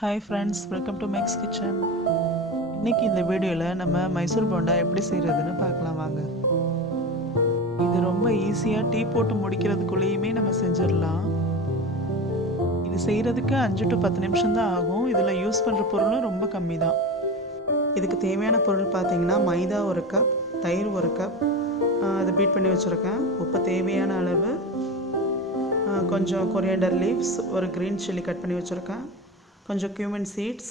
Hi friends, welcome to Mek'skitchen. இன்னைக்கு இந்த வீடியோல நம்ம மைசூர் போண்டா எப்படி செய்யறதுன்னு பார்க்கலாம் வாங்க. இது ரொம்ப ஈஸியா டீ போட்டு முடிக்கிறதுக்குள்ளேயுமே நம்ம செஞ்சிடலாம். இது செய்யறதுக்கு 5 to 10 நிமிஷம் தான் ஆகும். இதுல யூஸ் பண்ற பொருளும் ரொம்ப கம்மி தான். இதுக்கு தேவையான பொருள் பார்த்தீங்கன்னா மைதா 1 கப், தயிர் 1 கப், அதை பீட் பண்ணி வச்சுருக்கேன். உப்பு தேவையான அளவு, கொஞ்சம் கொரியாண்டர் லீவ்ஸ், ஒரு க்ரீன் சில்லி கட் பண்ணி வச்சுருக்கேன், கொஞ்சம் cumin seeds,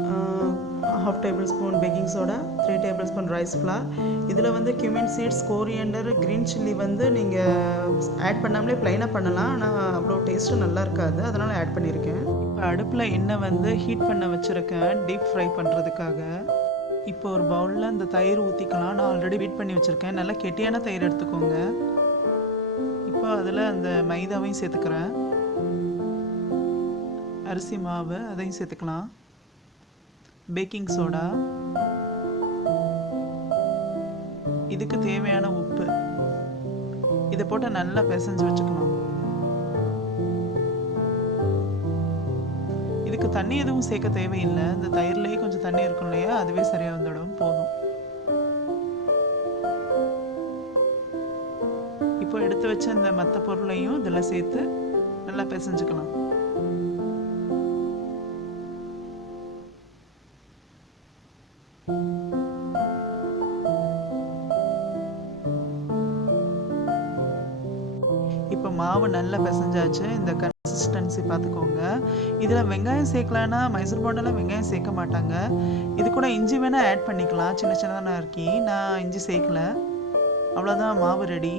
1/2 tablespoon baking soda, 3 tablespoon rice flour. இதில் வந்து cumin seeds, coriander, green chilli வந்து நீங்கள் ஆட் பண்ணாமலே ப்ளைனாக பண்ணலாம். ஆனால் அவ்வளோ டேஸ்ட்டு நல்லா இருக்காது, அதனால் ஆட் பண்ணியிருக்கேன். இப்போ அடுப்பில் எண்ணெய் வந்து ஹீட் பண்ண வச்சுருக்கேன் டீப் ஃப்ரை பண்ணுறதுக்காக. இப்போ ஒரு பவுலில் இந்த தயிர் ஊற்றிக்கலாம். நான் ஆல்ரெடி பீட் பண்ணி வச்சுருக்கேன். நல்லா கெட்டியான தயிர் எடுத்துக்கோங்க. இப்போ அதில் அந்த மைதாவையும் சேர்த்துக்கிறேன், அரிசி மாவு அதையும் சேர்த்துக்கலாம், பேக்கிங் சோடா, இதுக்கு தேவையான உப்பு, இதை போட்டு நல்லா பிசைஞ்சு வச்சுக்கலாம். இதுக்கு தண்ணி எதுவும் சேர்க்க தேவையில்லை. இந்த தயிர்லேயே கொஞ்சம் தண்ணி இருக்கும் இல்லையா, அதுவே சரியாக வந்துடும், போதும். இப்போ எடுத்து வச்ச இந்த மற்ற பொருளையும் இதில் சேர்த்து நல்லா பிசைஞ்சுக்கலாம். இப்போ மாவு நல்லா பிசைஞ்சாச்சு. இந்த கன்சிஸ்டன்சி பார்த்துக்கோங்க. இதில் வெங்காயம் சேர்க்கலான்னா மைசூர் போண்டாவில் வெங்காயம் சேர்க்க மாட்டாங்க. இது கூட இஞ்சி வேணால் ஆட் பண்ணிக்கலாம், சின்ன சின்னதாக நறுக்கி. நான் இஞ்சி சேர்க்கல. அவ்வளோதான், மாவு ரெடி.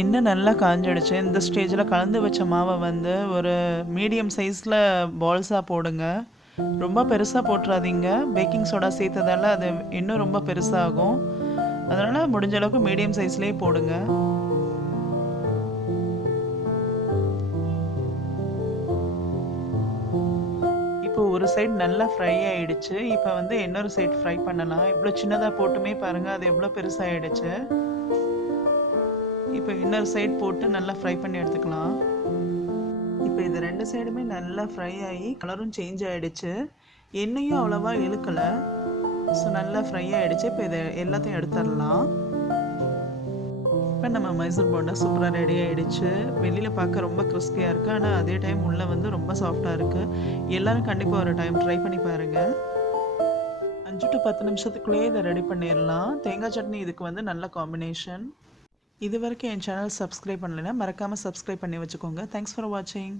எண்ணெய் நல்லா காஞ்சிடுச்சு. இந்த ஸ்டேஜில் கலந்து வச்ச மாவை வந்து ஒரு மீடியம் சைஸில் பால்ஸாக போடுங்க. ரொம்ப பெருசாக போட்டுறாதீங்க. பேக்கிங் சோடா சேர்த்ததால அது இன்னும் ரொம்ப பெருசாகும். அதனால் முடிஞ்ச அளவுக்கு மீடியம் சைஸ்லேயே போடுங்க. இப்போ ஒரு சைடு நல்லா ஃப்ரை ஆகிடுச்சு. இப்போ வந்து இன்னொரு சைடு ஃப்ரை பண்ணலாம். இவ்வளோ சின்னதாக போட்டுமே பாருங்கள், அது எவ்வளோ பெருசாகிடுச்சு. இப்போ இன்னொரு சைடு போட்டு நல்லா ஃப்ரை பண்ணி எடுத்துக்கலாம். இப்போ இது 2 சைடுமே நல்லா ஃப்ரை ஆகி கலரும் சேஞ்ச் ஆகிடுச்சு. எண்ணெயும் அவ்வளோவா இழுக்கலை. ஸோ நல்லா ஃப்ரை ஆகிடுச்சு. இப்போ இதை எல்லாத்தையும் எடுத்துடலாம். இப்போ நம்ம மைசூர் போண்டா சூப்பராக ரெடி ஆகிடுச்சு. வெளியில் பார்க்க ரொம்ப கிறிஸ்பியாக இருக்குது, ஆனால் அதே டைம் உள்ளே வந்து ரொம்ப சாஃப்டாக இருக்குது. எல்லோரும் கண்டிப்பாக ஒரு டைம் ட்ரை பண்ணி பாருங்கள். 5 to 10 நிமிஷத்துக்குள்ளேயே இதை ரெடி பண்ணிடலாம். தேங்காய் சட்னி இதுக்கு வந்து நல்ல காம்பினேஷன். இது வரைக்கும் என் சேனல் சப்ஸ்கிரைப் பண்ணலைன்னா மறக்காமல் சப்ஸ்கிரைப் பண்ணி வச்சுக்கோங்க. தேங்க்ஸ் ஃபார் வாட்சிங்.